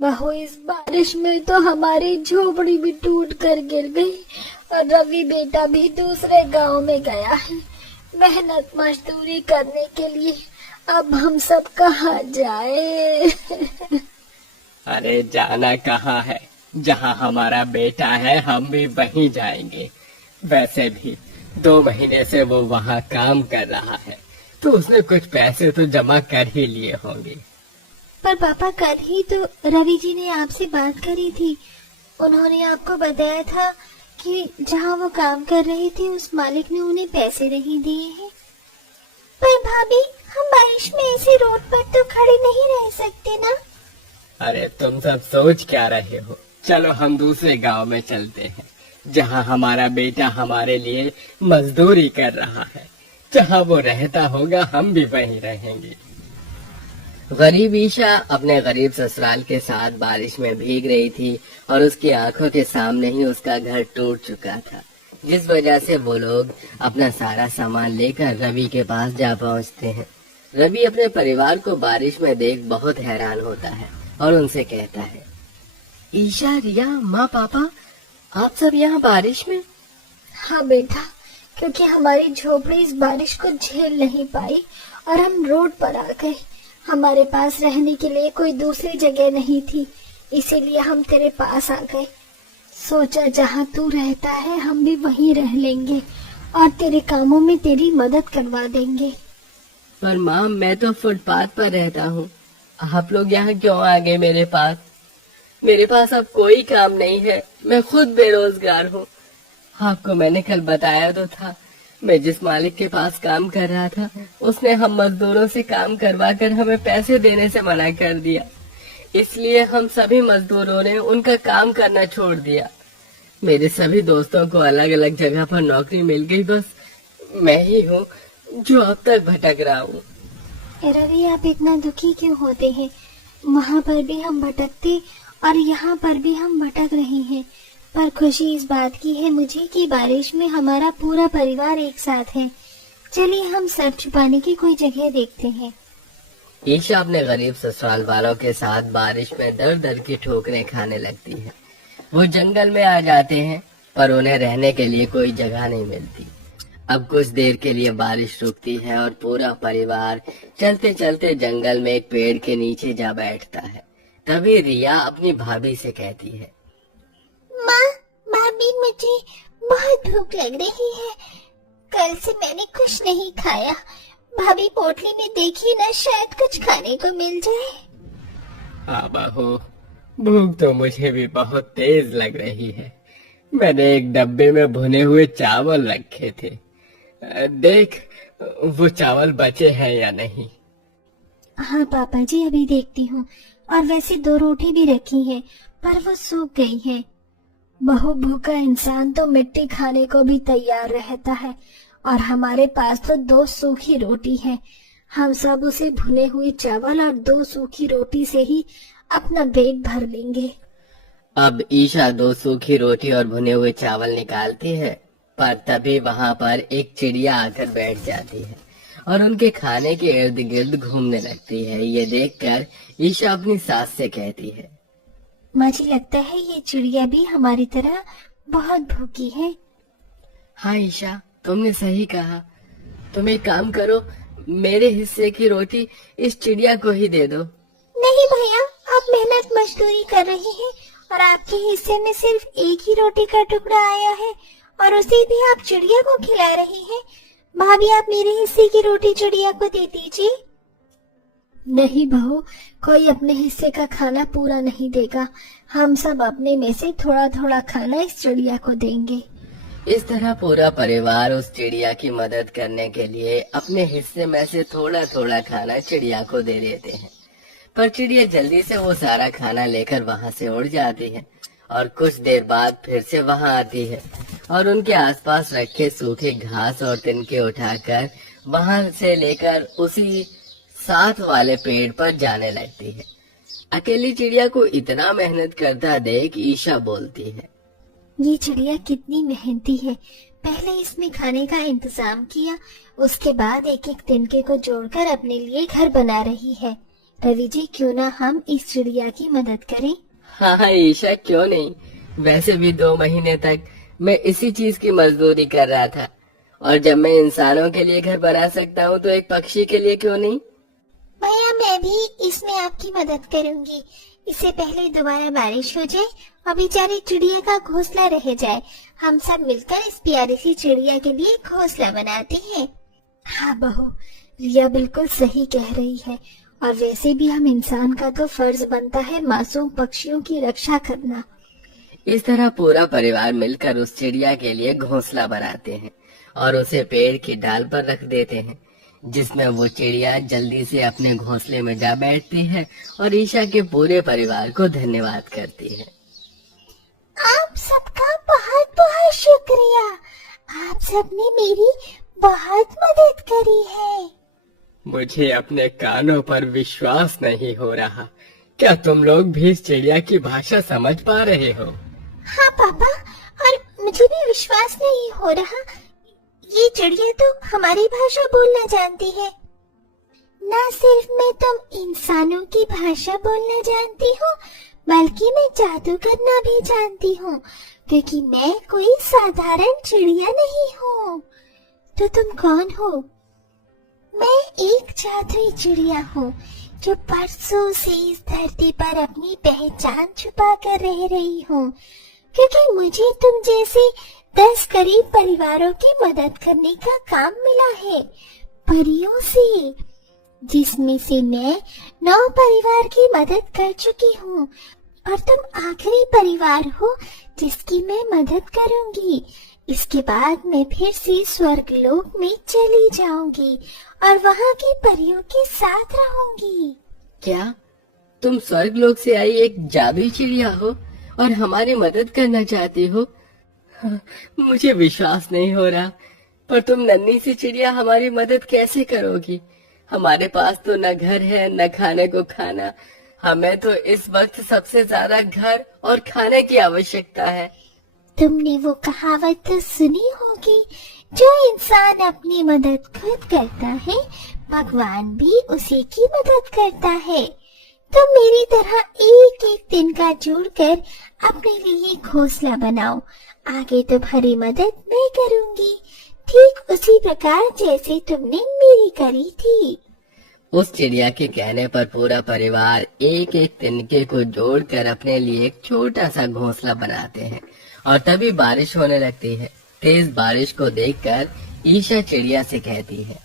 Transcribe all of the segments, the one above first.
बहू, इस बारिश में तो हमारी झोपड़ी भी टूट कर गिर गई और रवि बेटा भी दूसरे गांव में गया है मेहनत मजदूरी करने के लिए। अब हम सब कहाँ जाए? अरे जाना कहाँ है, जहाँ हमारा बेटा है हम भी वहीं जाएंगे। वैसे भी 2 महीने से वो वहाँ काम कर रहा है, तो उसने कुछ पैसे तो जमा कर ही लिए होंगे। पर पापा, कल ही तो रवि जी ने आपसे बात करी थी। उन्होंने आपको बताया था कि जहाँ वो काम कर रही थी उस मालिक ने उन्हें पैसे नहीं दिए हैं। पर भाभी, हम बारिश में ऐसे रोड पर तो खड़े नहीं रह सकते ना। अरे तुम सब सोच क्या रहे हो? चलो हम दूसरे गांव में चलते हैं, जहाँ हमारा बेटा हमारे लिए मजदूरी कर रहा है। जहाँ वो रहता होगा हम भी वहीं रहेंगे। गरीब ईशा अपने गरीब ससुराल के साथ बारिश में भीग रही थी और उसकी आंखों के सामने ही उसका घर टूट चुका था, जिस वजह से वो लोग अपना सारा सामान लेकर रवि के पास जा पहुंचते हैं। रवि अपने परिवार को बारिश में देख बहुत हैरान होता है और उनसे कहता है, ईशा, रिया, माँ, पापा, आप सब यहाँ बारिश में? हाँ बेटा, क्योंकि हमारी झोपड़ी इस बारिश को झेल नहीं पाई और हम रोड पर आ गए। हमारे पास रहने के लिए कोई दूसरी जगह नहीं थी, इसीलिए हम तेरे पास आ गए। सोचा जहाँ तू रहता है हम भी वहीं रह लेंगे और तेरे कामों में तेरी मदद करवा देंगे। पर माँ, मैं तो फुटपाथ पर रहता हूँ, आप लोग यहाँ क्यों आ गए मेरे पास? मेरे पास अब कोई काम नहीं है, मैं खुद बेरोजगार हूँ। आपको मैंने कल बताया तो था, मैं जिस मालिक के पास काम कर रहा था उसने हम मजदूरों से काम करवा कर हमें पैसे देने से मना कर दिया। इसलिए हम सभी मजदूरों ने उनका काम करना छोड़ दिया। मेरे सभी दोस्तों को अलग अलग जगह पर नौकरी मिल गई, बस मैं ही हूँ जो अब तक भटक रहा हूँ। रवि, आप इतना दुखी क्यों होते हैं? वहाँ पर भी हम भटकते और यहाँ पर भी हम भटक रहे हैं। पर खुशी इस बात की है मुझे कि बारिश में हमारा पूरा परिवार एक साथ है। चलिए हम सर छुपाने की कोई जगह देखते हैं। ईशा अपने गरीब ससुराल वालों के साथ बारिश में दर दर की ठोकरें खाने लगती है। वो जंगल में आ जाते हैं, पर उन्हें रहने के लिए कोई जगह नहीं मिलती। अब कुछ देर के लिए बारिश रुकती है और पूरा परिवार चलते चलते जंगल में एक पेड़ के नीचे जा बैठता है। तभी रिया अपनी भाभी से कहती है, माँ, भाभी, मुझे बहुत भूख लग रही है। कल से मैंने कुछ नहीं खाया। भाभी, पोटली में देखिए ना, शायद कुछ खाने को मिल जाए। हाँ बहू, भूख तो मुझे भी बहुत तेज लग रही है। मैंने एक डब्बे में भुने हुए चावल रखे थे, देख वो चावल बचे हैं या नहीं। हाँ पापा जी, अभी देखती हूँ। और वैसे 2 रोटी भी रखी है, पर वो सूख गई है। बहु भूखा इंसान तो मिट्टी खाने को भी तैयार रहता है और हमारे पास तो 2 सूखी रोटी है। हम सब उसे भुने हुए चावल और 2 सूखी रोटी से ही अपना पेट भर लेंगे। अब ईशा 2 सूखी रोटी और भुने हुए चावल निकालती है, पर तभी वहाँ पर एक चिड़िया आकर बैठ जाती है और उनके खाने के इर्द गिर्द घूमने लगती है। ये देखकर ईशा अपनी सास से कहती है, मुझे लगता है ये चिड़िया भी हमारी तरह बहुत भूखी है। हाँ ईशा, तुमने सही कहा। तुम एक काम करो, मेरे हिस्से की रोटी इस चिड़िया को ही दे दो। नहीं भैया, आप मेहनत मजदूरी कर रही हैं और आपके हिस्से में सिर्फ एक ही रोटी का टुकड़ा आया है और उसे भी आप चिड़िया को खिला रही हैं। भाभी, आप मेरे हिस्से की रोटी चिड़िया को दे दीजिए। नहीं बहू, कोई अपने हिस्से का खाना पूरा नहीं देगा। हम सब अपने में से थोड़ा थोड़ा खाना इस चिड़िया को देंगे। इस तरह पूरा परिवार उस चिड़िया की मदद करने के लिए अपने हिस्से में से थोड़ा थोड़ा खाना चिड़िया को दे देते हैं। पर चिड़िया जल्दी से वो सारा खाना लेकर वहाँ से उड़ जाती है और कुछ देर बाद फिर से वहाँ आती है और उनके आसपास रखे सूखे घास और तिनके उठाकर वहाँ से लेकर उसी साथ वाले पेड़ पर जाने लगती है। अकेली चिड़िया को इतना मेहनत करता देख ईशा बोलती है, ये चिड़िया कितनी मेहनती है। पहले इसमें खाने का इंतजाम किया, उसके बाद एक एक तिनके को जोड़कर अपने लिए घर बना रही है। रवि जी, क्यों ना हम इस चिड़िया की मदद करें? हाँ ईशा, क्यों नहीं। वैसे भी 2 महीने तक मैं इसी चीज की मजदूरी कर रहा था, और जब मैं इंसानों के लिए घर बना सकता हूँ तो एक पक्षी के लिए क्यों नहीं। भैया, मैं भी इसमें आपकी मदद करूंगी। इससे पहले दोबारा बारिश हो जाए और बेचारी चिड़िया का घोंसला रह जाए, हम सब मिलकर इस प्यारी सी चिड़िया के लिए घोंसला बनाते हैं। हाँ बहू, रिया बिल्कुल सही कह रही है। और वैसे भी हम इंसान का तो फर्ज बनता है मासूम पक्षियों की रक्षा करना। इस तरह पूरा परिवार मिलकर उस चिड़िया के लिए घोंसला बनाते हैं और उसे पेड़ की डाल पर रख देते हैं, जिसमें वो चिड़िया जल्दी से अपने घोंसले में जा बैठती है और ईशा के पूरे परिवार को धन्यवाद करती है। आप सबका बहुत बहुत शुक्रिया। आप सबने मेरी बहुत मदद करी है। मुझे अपने कानों पर विश्वास नहीं हो रहा। क्या तुम लोग भी इस चिड़िया की भाषा समझ पा रहे हो? हाँ पापा, और मुझे भी विश्वास नहीं हो रहा। ये चिड़िया तो हमारी भाषा बोलना जानती है। न सिर्फ मैं तुम इंसानों की भाषा बोलना जानती हूँ, बल्कि मैं जादू करना भी जानती हूँ, क्योंकि मैं कोई साधारण चिड़िया नहीं हूँ। तो तुम कौन हो? मैं एक जादुई चिड़िया हूँ जो बरसों से इस धरती पर अपनी पहचान छुपा कर रह रही हूँ, क्योंकि मुझे तुम जैसे 10 गरीब परिवारों की मदद करने का काम मिला है परियों से, जिसमें से मैं 9 परिवार की मदद कर चुकी हूँ, और तुम आखिरी परिवार हो जिसकी मैं मदद करूंगी। इसके बाद मैं फिर से स्वर्गलोक में चली जाऊंगी और वहाँ की परियों के साथ रहूंगी। क्या तुम स्वर्गलोक से आई एक जादुई चिड़िया हो और हमारी मदद करना चाहती हो? हाँ, मुझे विश्वास नहीं हो रहा। पर तुम नन्ही सी चिड़िया हमारी मदद कैसे करोगी? हमारे पास तो न घर है न खाने को खाना। हमें तो इस वक्त सबसे ज्यादा घर और खाने की आवश्यकता है। तुमने वो कहावत तो सुनी होगी, जो इंसान अपनी मदद खुद करता है, भगवान भी उसी की मदद करता है। तुम मेरी तरह एक एक दिन का जोड़कर अपने लिए घोंसला बनाओ। आगे तुम्हारी मदद मैं करूंगी, ठीक उसी प्रकार जैसे तुमने मेरी करी थी। उस चिड़िया के कहने पर पूरा परिवार एक एक तिनके को जोड़कर अपने लिए एक छोटा सा घोंसला बनाते हैं, और तभी बारिश होने लगती है। तेज बारिश को देखकर ईशा चिड़िया से कहती है,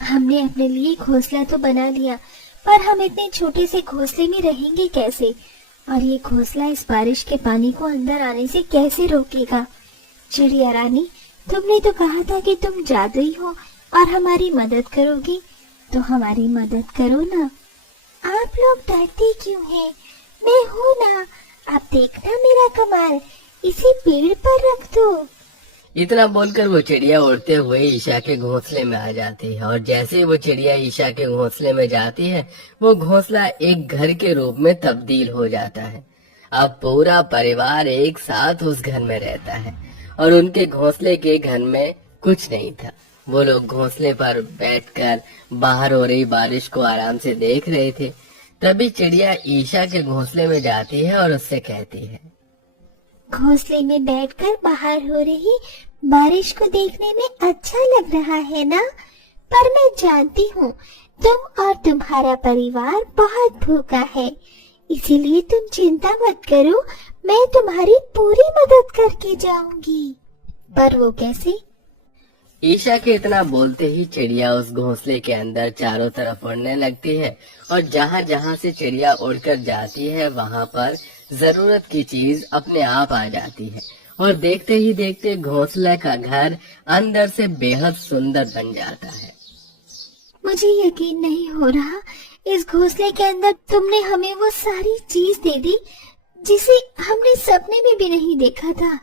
हमने अपने लिए घोंसला तो बना लिया, पर हम इतने छोटे से घोंसले में रहेंगे कैसे? और ये घोंसला इस बारिश के पानी को अंदर आने से कैसे रोकेगा? चिड़िया रानी, तुमने तो कहा था कि तुम जादुई हो और हमारी मदद करोगी, तो हमारी मदद करो ना। आप लोग डरते क्यों हैं? मैं हूँ ना। आप देखना मेरा कमाल, इसे पेड़ पर रख दो। इतना बोलकर वो चिड़िया उड़ते हुए ईशा के घोंसले में आ जाती है, और जैसे ही वो चिड़िया ईशा के घोंसले में जाती है, वो घोंसला एक घर के रूप में तब्दील हो जाता है। अब पूरा परिवार एक साथ उस घर में रहता है, और उनके घोंसले के घर में कुछ नहीं था। वो लोग घोंसले पर बैठकर बाहर हो रही बारिश को आराम से देख रहे थे। तभी चिड़िया ईशा के घोंसले में जाती है और उससे कहती है, घोंसले में बैठकर बाहर हो रही बारिश को देखने में अच्छा लग रहा है ना? पर मैं जानती हूँ तुम और तुम्हारा परिवार बहुत भूखा है, इसीलिए तुम चिंता मत करो, मैं तुम्हारी पूरी मदद करके जाऊंगी। पर वो कैसे? ईशा के इतना बोलते ही चिड़िया उस घोंसले के अंदर चारों तरफ उड़ने लगती है, और जहाँ जहाँ से चिड़िया उड़कर जाती है वहाँ पर जरूरत की चीज अपने आप आ जाती है, और देखते ही देखते घोंसले का घर अंदर से बेहद सुंदर बन जाता है। मुझे यकीन नहीं हो रहा, इस घोंसले के अंदर तुमने हमें वो सारी चीज दे दी जिसे हमने सपने में भी नहीं देखा था।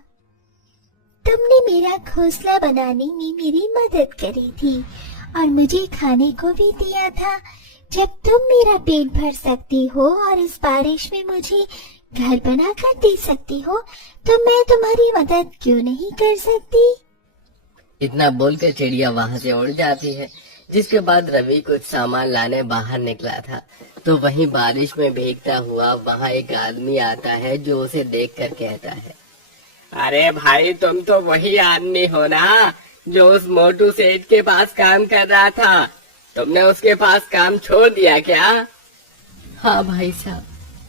तुमने मेरा घोंसला बनाने में मेरी मदद करी थी और मुझे खाने को भी दिया था। जब तुम मेरा पेट भर सकती हो और इस बारिश में मुझे घर बना कर दे सकती हो, तो मैं तुम्हारी मदद क्यों नहीं कर सकती? इतना बोलकर चिड़िया वहाँ से उड़ जाती है। जिसके बाद रवि कुछ सामान लाने बाहर निकला था, तो वहीं बारिश में भीगता हुआ वहाँ एक आदमी आता है जो उसे देखकर कहता है, अरे भाई तुम तो वही आदमी हो ना जो उस मोटू सेठ के पास काम कर रहा था। तुमने उसके पास काम छोड़ दिया क्या? हाँ भाई साहब,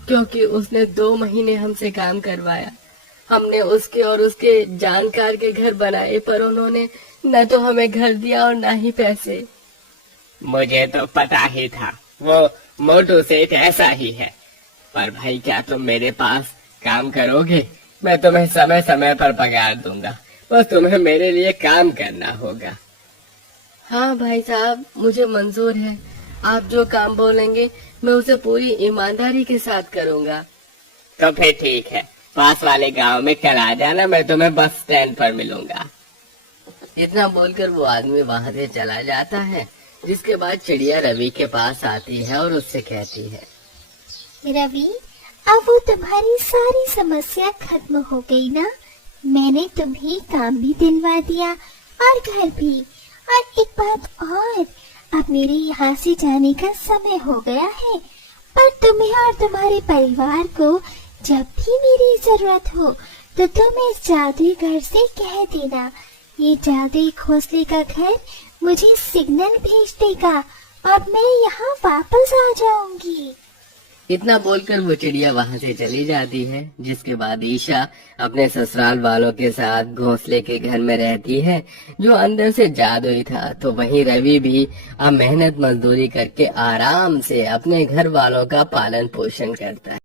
क्योंकि उसने 2 महीने हमसे काम करवाया। हमने उसके और उसके जानकार के घर बनाए, पर उन्होंने न तो हमें घर दिया और न ही पैसे। मुझे तो पता ही था वो मोटू सेठ ऐसा ही है। पर भाई क्या तुम मेरे पास काम करोगे? मैं तुम्हें समय समय पर पगार दूंगा, बस तुम्हें मेरे लिए काम करना होगा। हाँ भाई साहब, मुझे मंजूर है। आप जो काम बोलेंगे मैं उसे पूरी ईमानदारी के साथ करूंगा। तो फिर ठीक है, पास वाले गांव में कल आ जाना, मैं तुम्हें बस स्टैंड पर मिलूंगा। इतना बोलकर वो आदमी वहाँ से चला जाता है, जिसके बाद चिड़िया रवि के पास आती है और उससे कहती है, रवि, अब वो तुम्हारी सारी समस्या खत्म हो गई ना? मैंने तुम्हें काम भी दिलवा दिया और घर भी। और एक बात और, अब मेरे यहाँ से जाने का समय हो गया है, पर तुम्हें और तुम्हारे परिवार को जब भी मेरी जरूरत हो तो तुम इस जादुई घर से कह देना। ये जादुई घोंसले का घर मुझे सिग्नल भेज देगा और मैं यहाँ वापस आ जाऊंगी। इतना बोलकर वो चिड़िया वहाँ से चली जाती है, जिसके बाद ईशा अपने ससुराल वालों के साथ घोंसले के घर में रहती है जो अंदर से जादुई था। तो वहीं रवि भी अब मेहनत मजदूरी करके आराम से अपने घर वालों का पालन पोषण करता है।